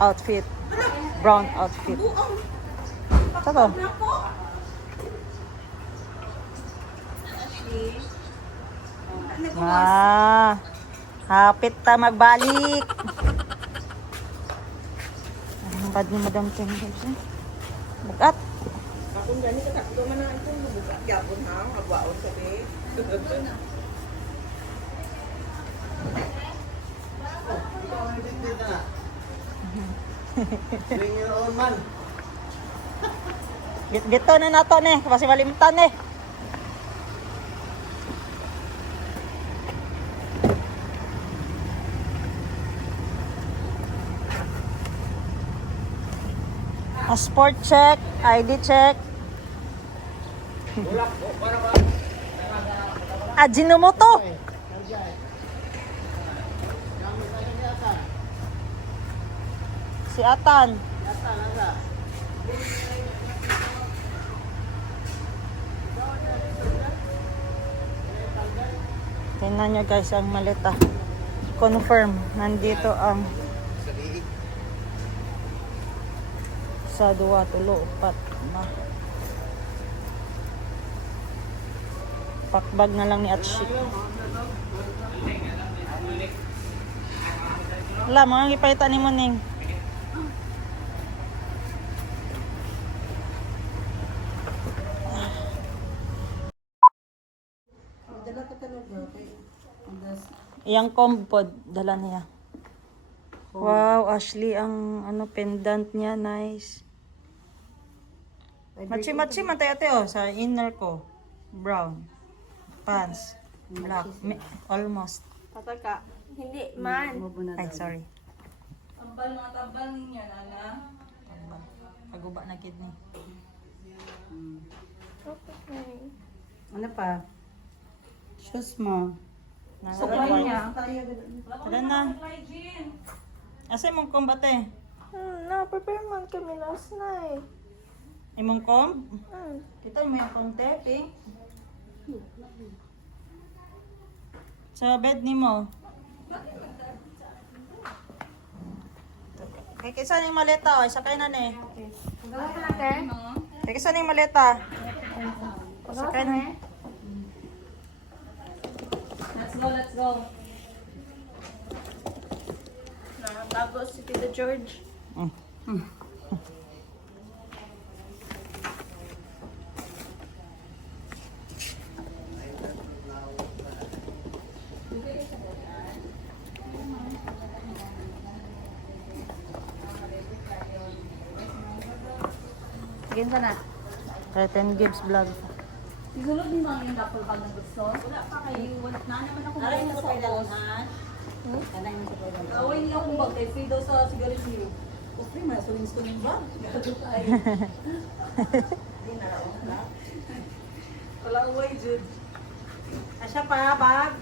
outfit. Brown outfit. Ito to. Hapit ta magbalik. Ang bad ni Madam Chen. Bukat. Akong gani ka takdo man ang itong mabuka gyapon ha, agwaon sabi. Bring your own man. Gito na nato ni, kasi malimtan eh. Passport check, ID check. Ajinomoto. Si Atan. Tingnan nyo guys ang maleta. Confirm, nandito ang sa 2, 3, 4 na. Pakbag na lang ni Atshi. Wala, mga ipalitan ni mo ning. Dala ka talaga kay Iyang combo dala niya. Wow, Ashley, ang pendant niya, nice. Matchi-matchi man tayo oh, sa inner ko. Brown. Pants. Black. Almost. Pataka. Hindi man. Ay, sorry. Tambal mga tambal niya nana. Paguba na kidney. Okay. Ano pa? Shoes mo. Nasa Sabay niya. Tara na. Asa imong kombate? Na-prepare man kami last night. Imong comb? Kita mo yung comb tape. Sa bed ni mo. Kay kisa ning maleta, ay sakay na ni. Kay kisa ning maleta. Sakay na. Let's go. Nakatago si Tito George. Ginsa na. Kay 10 gives vlog. Siguro din mga yung dapol pag gusto. Wala pa kayo. Wala na naman ako. Aray mo sa pagdalahan. Kanay mo sa pagdalahan. Away niya akong bag. Kay free daw sa sigarilyo. Okay, masuling-suling ba? Gato tayo. Di na raw na. Wala away, Jude. Asya pa, bag.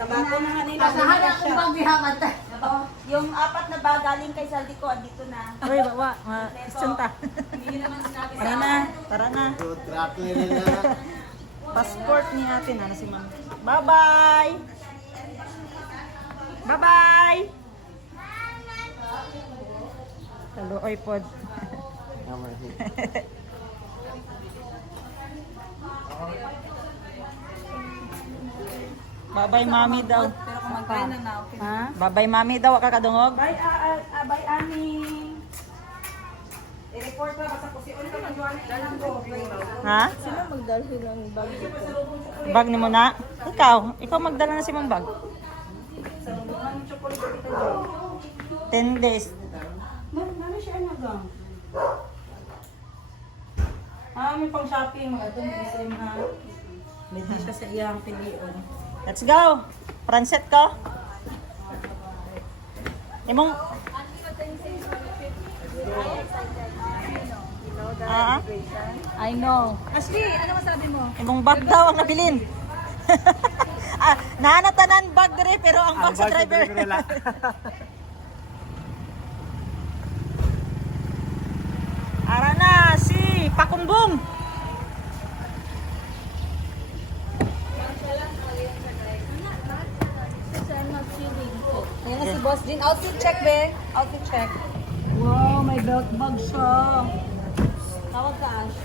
Tabako na nga nila. Kasahan akong bag bihakan tayo. Yung 4 na bag galing kay Saldi ko, andito na. Uy, bawa. Sunta. Hindi naman sinabi Tara na. Tara na. Good crap nila. Passport ni ate na si ma'am. Bye-bye! Bye-bye! Hello, iPod. Bye-bye, mami daw. Pero kung magkain na na, okay. Ha? Bye-bye, mami daw. Kakadungog. Bye, bye, Ani. I-report ba? Basta kung si Oli ka magjuan na ilang ko. Ha? Sino magdalhin ng bag dito? Bag ni mo na? Ikaw magdala na si mong bag. Sa lubungan yung chocolate dito dyan. 10 days. Mami siya na gang. Ah, may pang shopping. Mga itong SM ha. May di siya sa iyang pilion. Let's go! Franset ko. Imong... I know. Ashley, ano masabi mo? Imong bag daw ang nabilin. Nahanatanan bag dire pero ang bag sa driver. Ara na si Pakunbong. Ayan na si Boss Jin. outfit check, be. Outfit check. Wow, may belt bag siya. Tawag ka, Ash.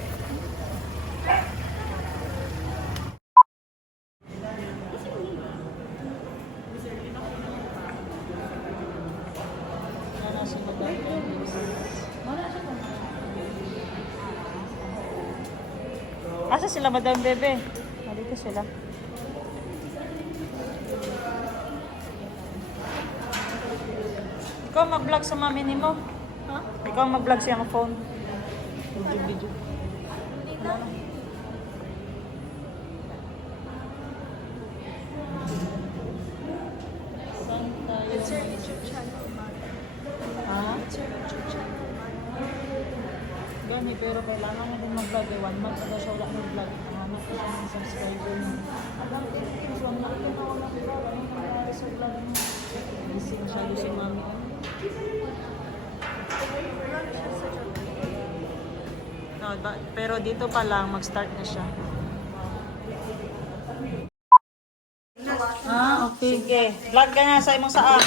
Asa sila, Madam Bebe? Dito sila. Ikaw mag-vlog sa mami ni mo? Ha? Ikaw mag-vlog sa iyang phone? Video. It's your YouTube channel, Mom. Ha? It's your YouTube channel. Gani, pero kailangan mo din mag-vlog eh. 1 month na daw siya wala mag-vlog. Hanap ko siya ng subscriber niya. Alam ko, so ang laki na ako mag-vlog. Ano nangyari sa vlog mo? Busy masyado si mami. No, pero dito pa lang, mag-start na siya. Ah, okay. Sige. Vlog ka na sa imong saan.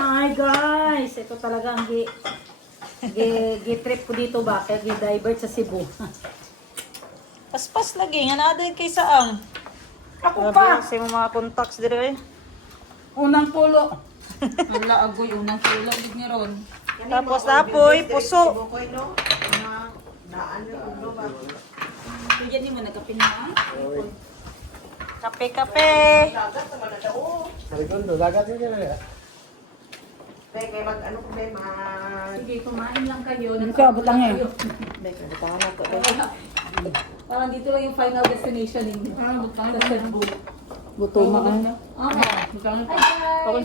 Hi guys, ito talaga ang gi-trip ko dito ba? Kaya gi-divert sa Cebu. Paspas lagi, nga na kay saang. Ako pa! Sa imong mga contacts dire eh. Unang pulo. Wala, agoy. Unang tulog. Big ni Ron. Tapos napoy, puso. Kaya di mo nagkapinang. Kape-kape. Sa segundo, dagat yun nila. May mag-ano ko may Sige, kumain lang kayo. Hindi ka, butang eh. Parang dito lang yung final destination ninyo. Sa Cebu. Gutom ka. Hi guys!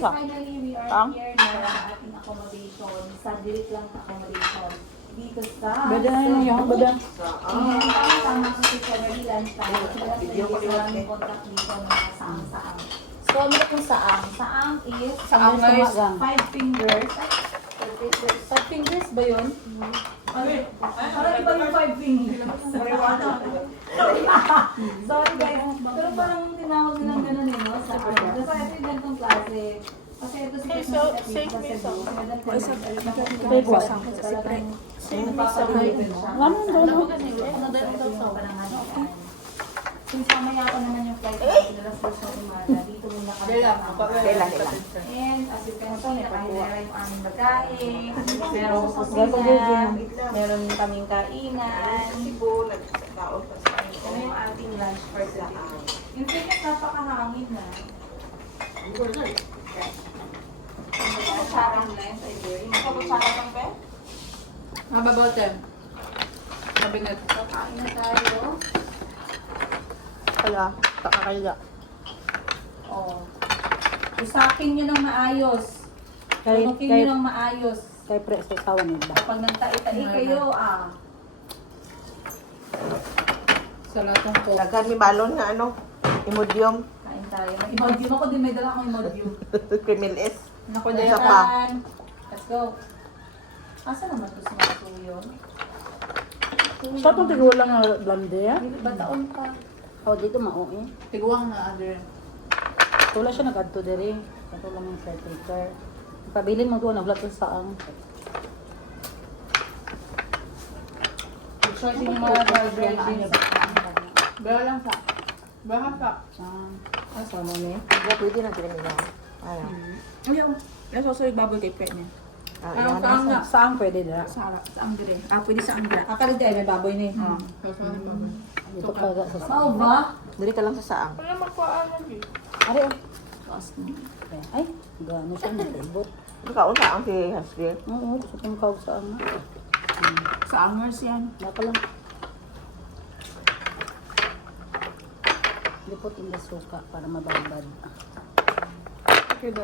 sa? Finally, we are Ang? here na sa ating accommodation. Sa direct lang accommodation. Dito sa... Bada na yun, yung bada. Tama kasi sa ready lunch tayo. Sila sa maraming contact dito na saang-saang. So, ano kung saang? Saang is... Saang guys. 5 fingers. 5 fingers ba yun? Parang iba yung 5 fingers. Sorry guys. Pero parang tinawag nilang ganun eh, no? Sa ito yung ganitong klase. Kasi ito si Christmas sa Cebu. Talagang napapagalitin siya. Ano daw sa Since mamaya ako naman yung flight natin, alas 2 na umaga, dito muna kami kasama. And as you can see, nakahinera yung aming bagahe, meron kusina, meron kaming kainan, ano yung ating lunch for today. Yung ticket napakahangin na. Kutsara nila yung Siberia. Yung kutsara pang pe? Mababaw tayo. Cabinet. Kakain na tayo. Kaya, kakakaya. Oh. Isakin nyo ng maayos. Tunukin nyo ng maayos. Kay pre sa sawa nila. Kapag nagtai-tai kayo, Sa latong ko. Dagan mi balon nga ano, Imodium, kain tayo. May Imodium ako din, may dala akong Imodium. Crimilis. Naku, Isa pa. Let's go. Asa naman ito si Masuyo? Sa itong tigulang na blonde ya? Ba taon pa? O, dito mao eh. Tiguang na under. Tula siya nag-adto diri. Ito lang yung caretaker. Pabilin mo doon, nag-vlog sa saang. Choice yung mga virgin. Bera lang sa. Bera sa. Asa mo ni? Diba pwede na sila nila. Ano? Ayaw. Yung susunod baboy kay Pet niya. Yan Saan na. nga? Saang pwede na. Saan dire? Pwede sa angga. Akalit tayo, may baboy na eh. Susunod baboy. Dito ka sa saang. Mao ba? Dili ka lang sa saang. Ari oh. Taas mo. Ay, gano'n siya nag-ibot. Ikaw sa ang si Hasbir. Oo, gusto kong kawag saang na. Sa angers yan. Baka lang. Lipot in the suka para mababad. Okay, ba?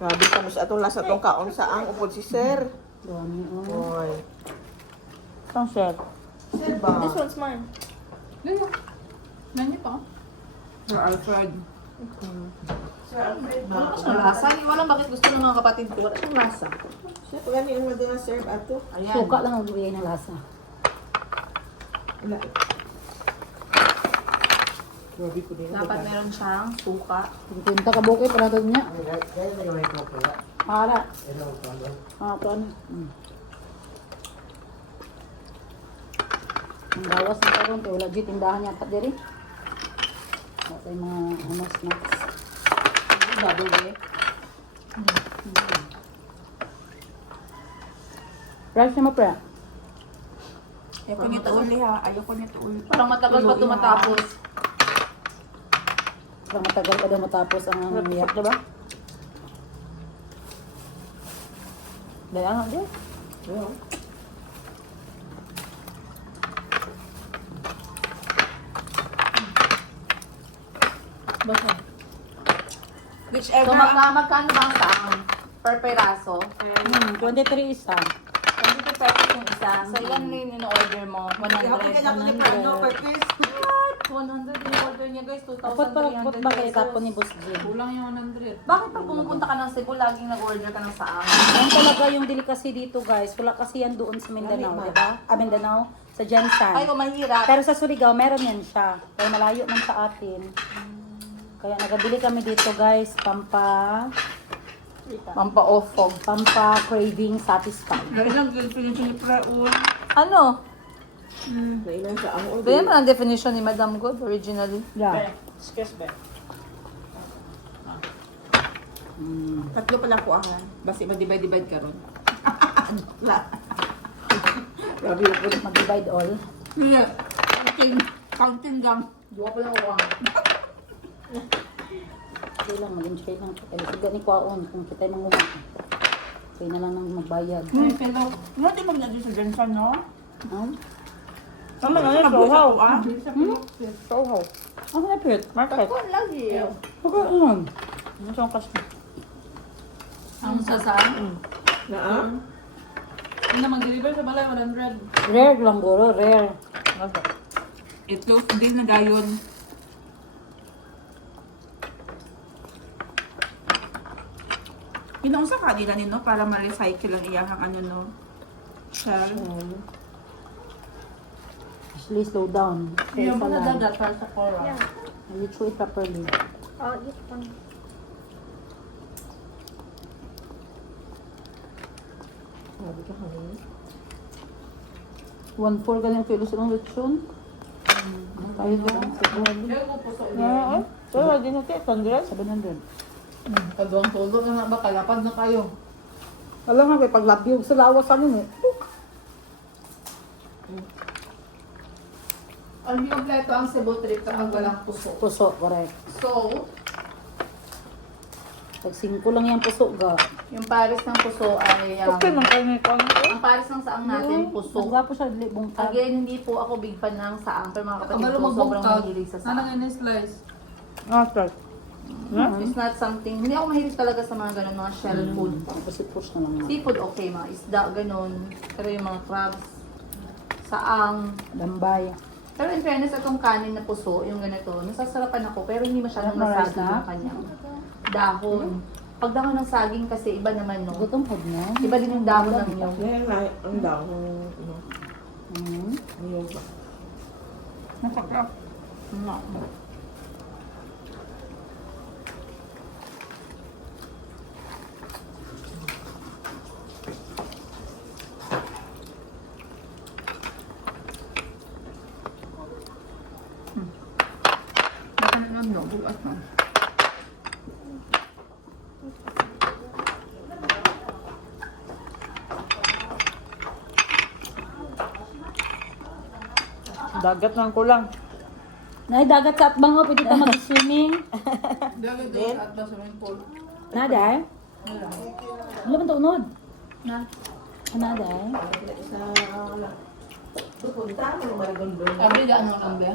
Grabe ka sa atong lasa tong kaon saang upod si Sir. Dami oh. Oy. Saan chef? Sir ba? This one's mine. Ano? Nani pa? Sir Alfred. Sir Alfred ba? Wala siyang lasa. Walang bakit gusto ng mga kapatid ko. Wala siyang lasa. Chef, gani ang madunga serve ato. Ayan. Suka lang ang bigay ng lasa. Grabe ko din. Dapat meron siyang suka. Tinta ka bukit, para doon niya. Kaya na may kopo ya. Para. Ano ang palo? Ito ano. Ang gawas ng karon, kaya wala dito tindahan yata diri. Wala tayong mga ano, snacks. Double eh. Rice na mo, pre. Ayoko niyo to uli ha. Ayoko niyo to uli. Parang matagal pa tumatapos. Parang matagal pa daw matapos ang umiyak, diba? Dahil ano, di? Basta. So, Whichever. magkano ba ang saang per peraso? 23 isa. 22 pesos yung isa. So, ilan na yung in-order mo? 100. Ako kailangan niya pa ano, per piece. 100 yung order niya guys, Apot 2,300 ba kayo pesos. tapon ni Boss Jim? Kulang yung 100. Bakit pag pumupunta ka ng Cebu, laging nag-order ka ng saang? Yan talaga yung delicacy dito, guys. Wala kasi yan doon sa Mindanao, di ba? Mindanao, sa Jansan. Ay, mahirap. Pero sa Surigao, meron yan siya. Kaya malayo man sa atin. Kaya nagabili kami dito, guys. Pampa craving satisfied. Dahil lang Pilipino Ano? Kailan sa ang Ganyan man ang definition ni Madam God originally. Yeah. Excuse me. Tatlo pala ko ahan. Basi mag-divide ka ron. Grabe ko. Mag-divide all. Counting gang. Duwa pa lang uwang. Okay lang, mag-enjoy lang. Kaya siga ni Kwaon, kung kita yung mga kaya na lang nang magbayad. Pero, ano di mo ginagawa sa Jensen, no? Tama na yun, sohaw, ah. Sohaw. Ang lapit. Market. lagi. Okay, ano? Ano siyang kasi? Ang sasaan? Naan? Ano mag-deliver sa balay 100. Rare lang, guro. Rare. Ito, hindi na gayon. Pinaunsa ka nila nino para ma-recycle ang iyahang ano no? Shell. Actually, slow down. Stay Yung sa mga line. dagat para sa coral. Yeah. You chew it properly. I'll eat one. Grabe ka kanina. 1/4 galing kilo silang lechon. Ano tayo ba? Kaya mo puso ulit. So, din natin, 100? 700. Kaduang tulo na nga ba? Kalapad na kayo. Alam nga, may paglabyog sa lawas sa amin eh. Ang kompleto ang Cebu trip kapag walang puso. Puso, correct. So, Pag 5 lang yung puso ga. yung pares ng puso ay ang pares ng saang natin puso. Nagwa po siya, libong tag. Again, hindi po ako big fan ng saang, pero mga kapatid ko sobrang mahilig sa saang. slice? Ah, start. It's not something, hindi ako mahilig talaga sa mga ganun, mga shell food. Kasi push na lang. Seafood okay, mga isda, ganun. Pero yung mga crabs, saang. Dambay. Pero in fairness, itong kanin na puso, yung ganito, nasasarapan ako, pero hindi masyadong Ano, nasaging Rasa? yung kanyang dahon. Pag dahon ng saging kasi iba naman, no? Gutom pod na. Iba din yung dahon ng nyog. Kaya ang dahon. Ayun ba? Masakit. Dagat ng kulang. Nay, dagat sa atbang o, pwede ka mag-swimming. Then? At ba swimming pool? Nada eh? Wala man taunod. Na? Nada eh? Pupunta ng Maragondon. Sabi ka ano lang ba?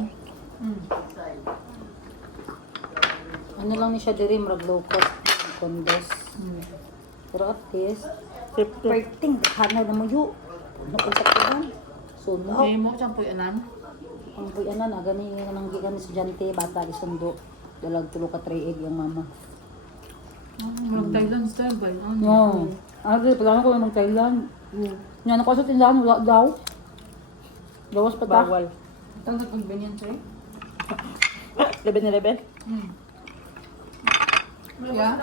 Ano lang ni siya diri, marag low cost. Condos. Pero at least, perting, hana na mo yun. Napunta ko yan. Suno. Hindi mo, siyang puyanan. Ang puyanan na, gani nang gigan ni estudyante, bata, isundo. Dalag tulo ka 3 egg yung mama. Marang Thailand style ba? No. Ano, pagkano ko yung Thailand. Yan ako sa tindahan, wala daw. Gawas pa ta. Bawal. Ito na convenience eh. 11-11? Yeah.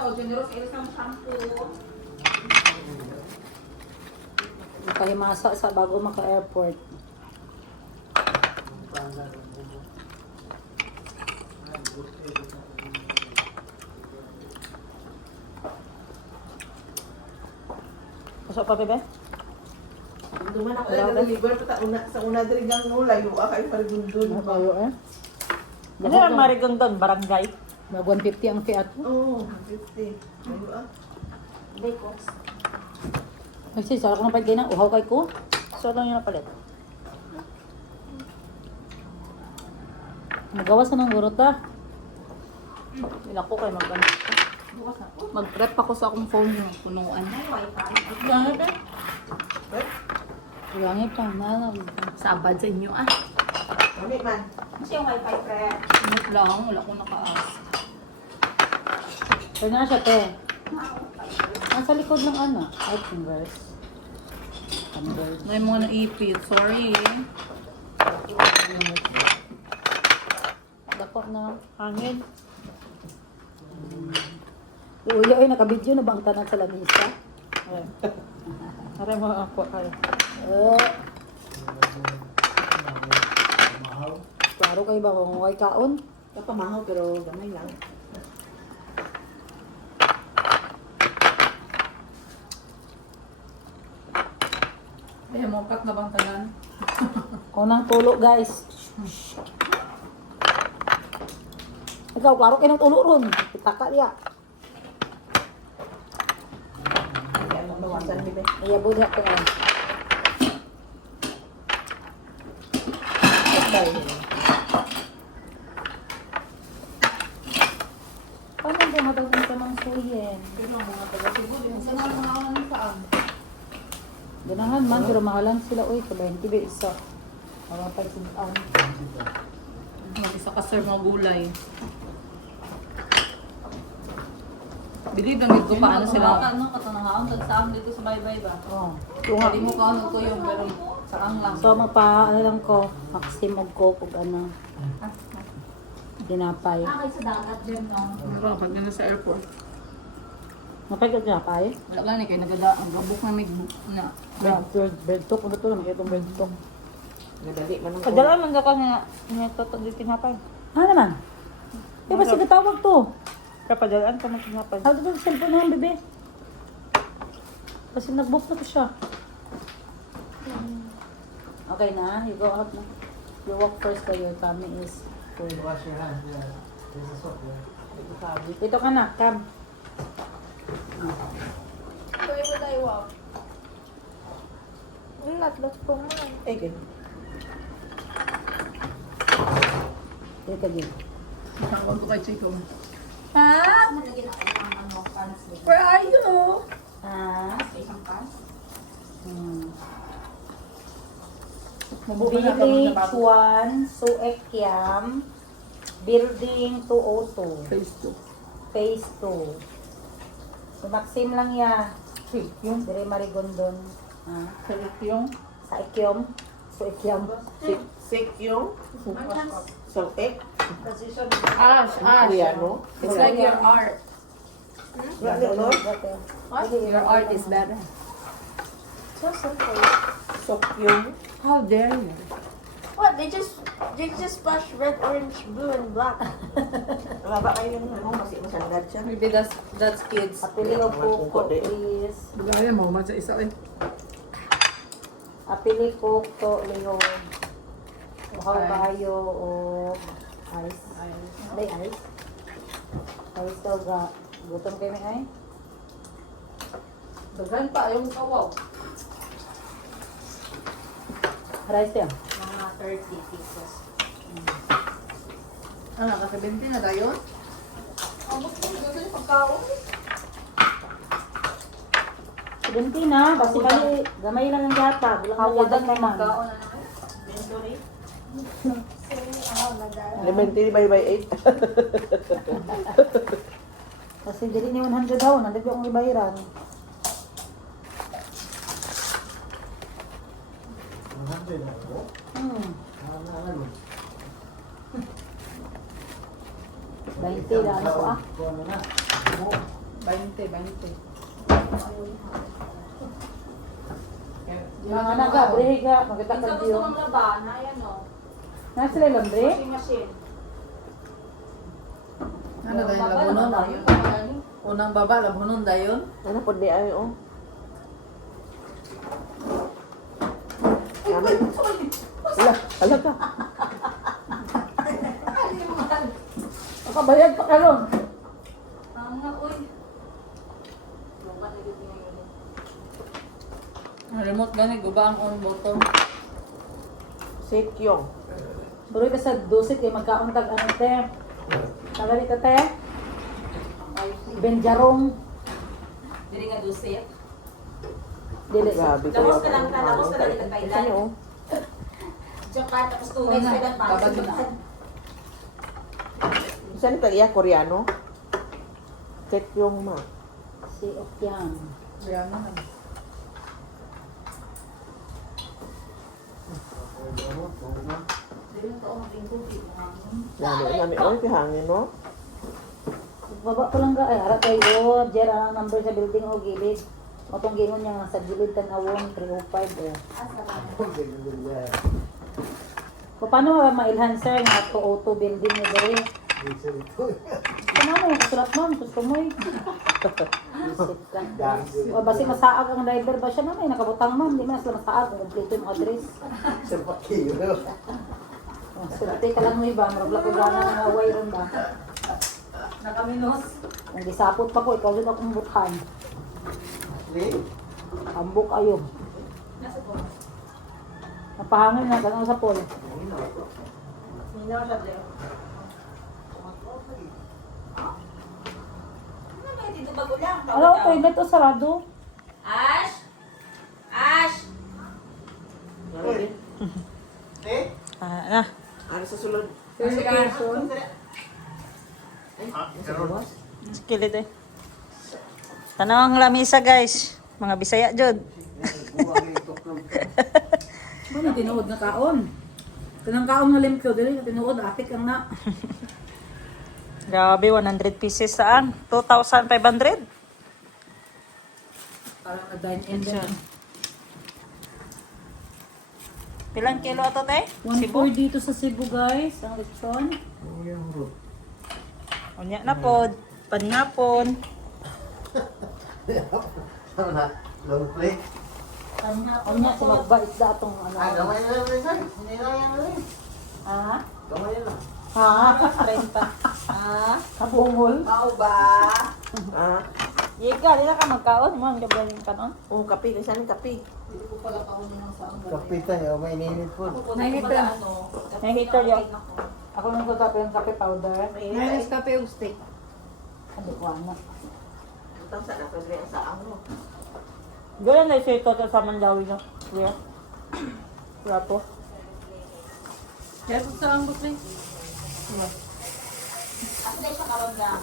Nakahimasa sa bago maka-airport. Pasok pa, bebe? Duman ako deliver sa una diri gang no layo kay Marigundon. Ano kayo eh? Ano yung Marigong doon? Barangay? Mag 150 ang fiat mo. Oo, 50. Layo Ay, sis, sarap ko na pagkain ng uhaw kay ko. So, lang yung napalit. Magawas na ng urot ah. Ilan ko kayo mag-ano. Mag-prep ako sa akong phone yung punuan. Ganit eh. Langit pa na. Sabad sa inyo ah. Kami man. Sinot lang, wala akong naka-ask. Pero na siya, te. Nasa likod ng ano? Ay, Converse. Converse. May mga naipit, sorry. Dako na. Hangin. Uyo ay nakabidyo na bang tanan sa lamisa? Aray. Aray mo ako kayo. Klaro kayo ba kung huwag kaon? Kapamahaw pero gamay lang. Eh, mokat na bang tanan? Unang tulo, guys. Ikaw, klaro kayo ng tulo ron. Itaka niya. Kaya magbawasan bibe. Iyabod na ito ngayon. Paano ba matagong ka ng suyen? Ganahan man, pero mahalan sila. Uy, 20 ba isa. Mga pagsintaan. Mag-isa ka sir mga gulay. Believe lang ko paano sila. Ano, katanangaon, tagsaan dito sa baybay ba? Oh. Hindi mo kaon ko yung pero sarang lang. So, ano lang ko, Maxim og Coke ug ano. Dinapay. Sa dagat din, no? Pero pag nila sa airport. Napagod dinapay? Wala lang ni kay nagada ang gabok na may na. Bread talk. Ano to? Nakita itong bread talk. Nadali man ang Kadala man daw ka nga totoo dito tinapay. Ano naman? Eh, ba sige tawag to? Kapadalaan ka ng tinapay. How to yung cellphone naman, bebe? Kasi nag-book na to siya. Okay na, you go up na. You walk first kayo, your tummy is full. Wash your hands. Yeah. There's a soap there. Dito ka na, come. Where would I walk? Not po man. Eh, good. Dito ka din. Tawag ko kay Chico. Where are you? Ah. Mabuhay na kami Village sa bago. 1, Suekiam, Building 202, Phase 2. Phase 2. So, Maxim lang ya. Yung Dire Marigondon. Ah. Salit yung Sa Ikyom. Suekiam. Sick yung so Ash, Liano. It's like your art. Ano? What? Your art is better. So simple. Sok yung How dare you? What? They just splash red, orange, blue, and black. wala ba kayo yung ano kasi masandad siya. Maybe that's kids. Apili o Coco, please. Bugaya mo man sa isa eh. Apili Coco, Leon. Uhaw kayo o ice. May ice? Ice daw ga. Gutom kayo may ay? Daghan pa yung kawaw. Rice yan. Mga 30 pieces. Ano, kasi 20 na tayo? Ganti na, kasi mali, gamay lang ang yata. Bulak na man. Magkaon na naman. Elementary by 8. Kasi dili ni 100 daw, nandito yung ibayaran. 20 na ano ko ah. 20, 20. Yung mga anak ka, brehe ka, magkita Minsan ka gusto diyo. mong laban, na yan o. Nasa sila lang, bre? Washing machine. Ano dahil labunon na yun? Unang baba, labunon na yun? Ano po di ay oh. Kami. Ala ka. Makabayad pa ka ron. Tama, uy. Ang remote gani, guba ang on button. Sekyong. Buroy ka sa dusit kay magkauntag ano te. Tagali ka te. Benjarong. Dili nga dusit. Dili. Grabe ko Tapos ka lang, tapos ka lang Isa itagbaylan. niyo oh. Tsaka, tapos tubig sa ilang Babagin. Isa ni kaya Koreano. Sekyong ma. Si Okyang. Kaya naman. Dili ka umabing tubig. Nami oh, hangin no. Baba ko lang ga ay ara kayo. Jer ang number sa building o gilid. Matong gingon niya sa gilid tanawon 305 eh. Paano mailhan sir nga to auto building ni dere? Ano mo sulat mo gusto mo eh. Isip ka. O basi masaag ang driver ba siya na may nakabutang ma'am, di man sila masaag kung kompleto yung address. Sulti ka lang mo iba, marabla ko gana nga way ron ba. Nakaminos. Kung gisapot pa ko, ikaw din akong buthan. Ambok ayo. Nasa po. Napahangin na ganun sa pool. Minaw siya, Leo. Ano ba dito bago lang? Alam ko, toilet o sarado. Ash! Ash! Ah, Ano sa sulod? skillet eh. Tanawang lamisa guys. Mga Bisaya jud. Ano, tinuod na kaon. Kanang kaon nga limkyo, dili na tinuod, apit ang na. Grabe, 100 pieces saan? 2,500? Parang na-dine in din. Pilang kilo ato te? 1.4 dito sa Cebu guys, ang lechon. Unya na pod. Panhapon. Long plate. Ano nga, si Magba, isda atong ano. Gamay na lang rin, sir. Hindi na yan rin. Ha? Gamay na. Ha? 30. Ah. Kabungol? Mau ba? Ah, Yiga, di na ka magkaon mo. Ang gabaling kanon. oh kape, kasi anong kape? Kapitan yun, may ninit po. Nainit Pala, lang. ano, May heater yun. Ako nang kakape ng kape powder. Mayroon kape o steak. Ano ko ano? Utang sa napagre ang saang mo. Gano'n na ito sa Mandawi no? Yeah. Plato. Kaya sa ang gusto eh. Ako dahil siya karoon lang.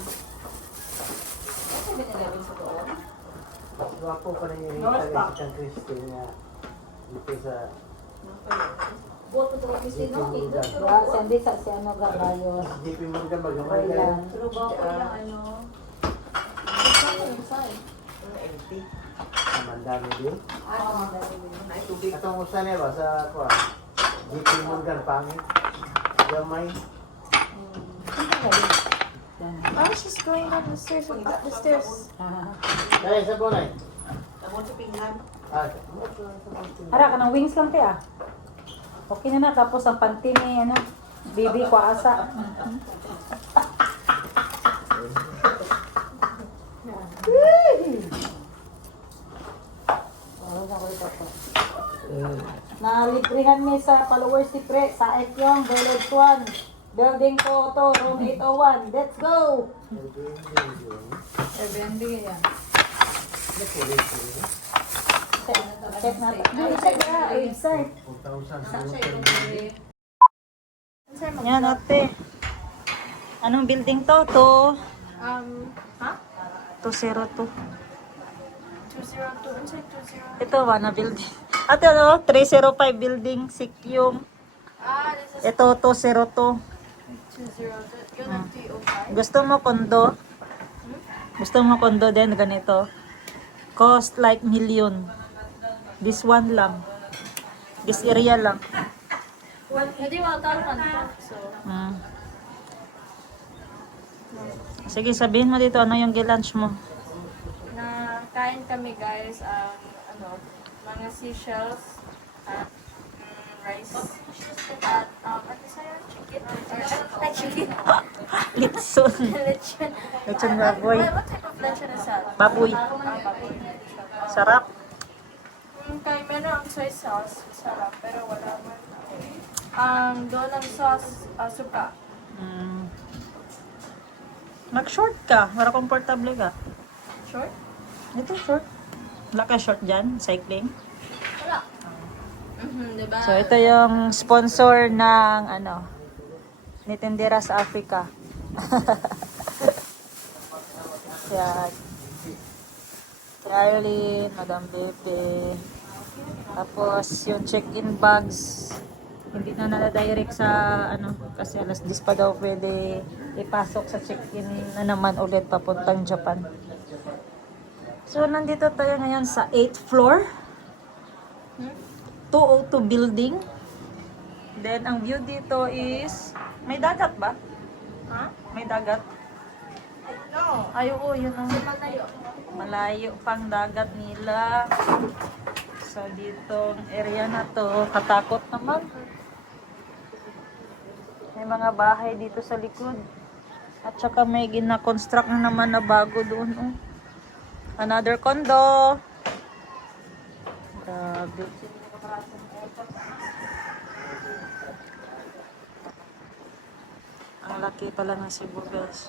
Ano ba nilawin sa doon? Wapo pa rin yung Rita San Christine nga. Dito sa Buot ko ito Christine, no? Wala, sandi sa si ano Gabayos. GP Morgan, magamay kayo. Wala. Pero ba ko lang ano? Ang empty. Mandami din. Ay, tubig. Atong usa niya ba sa kuha? GP Morgan, pangit. Gamay. Oh, she's going up the stairs. Up the stairs. Dahil sa bunay. Tamo sa pinggan. Ara ka ng wings lang kaya. Okay na na, tapos ang panty ni ano, bibi ko asa. Nalibrihan ni sa followers si Pre sa Ekyong, Village 1, Building 2 Room 801. Let's go! Airbnb yan. Check natin. Check na, website. 4,000. Yan ate. Anong building to? To 202. 202. Inside 20. Ito, Wana building. Ate, ano? 305 building, Sikyum. Ah, this is Ito, 202. 202. Yun ang 205. Gusto mo kondo? Gusto mo kondo din ganito? Cost like million. This one lang. This area lang. Hindi, 1,000. So, Mm. Sige, sabihin mo dito ano yung lunch mo. na kain kami guys ang mga seashells at rice at ano sa'yo? Chicken? Or chicken? Litson. Lechon. Lechon baboy. What type of lechon is that? Baboy. Baboy. Sarap. Kaya meron ang soy sauce. Sarap. Pero wala man. Doon ang sauce, suka. Mm. Mag-short ka. Para komportable ka. Short? Ito, short. Wala ka short dyan, cycling. Wala. Diba? So, ito yung sponsor ng, ni Tendera sa Africa. Yan. Charlene, Madam Pepe. Tapos, yung check-in bags, hindi na nadadirect sa, kasi alas 10 pa daw pwede ipasok sa check-in na naman ulit papuntang Japan. So, nandito tayo ngayon sa 8th floor. 202 building. Then, ang view dito is, may dagat ba? Ha? May dagat? No. Ay, oo, yun ang Malayo. malayo pang dagat nila. So, dito, area na to, katakot naman. May mga bahay dito sa likod. At saka may gina-construct na naman na bago doon. Oh. Another condo. Grabe. Ang laki pala ng Cebu, guys.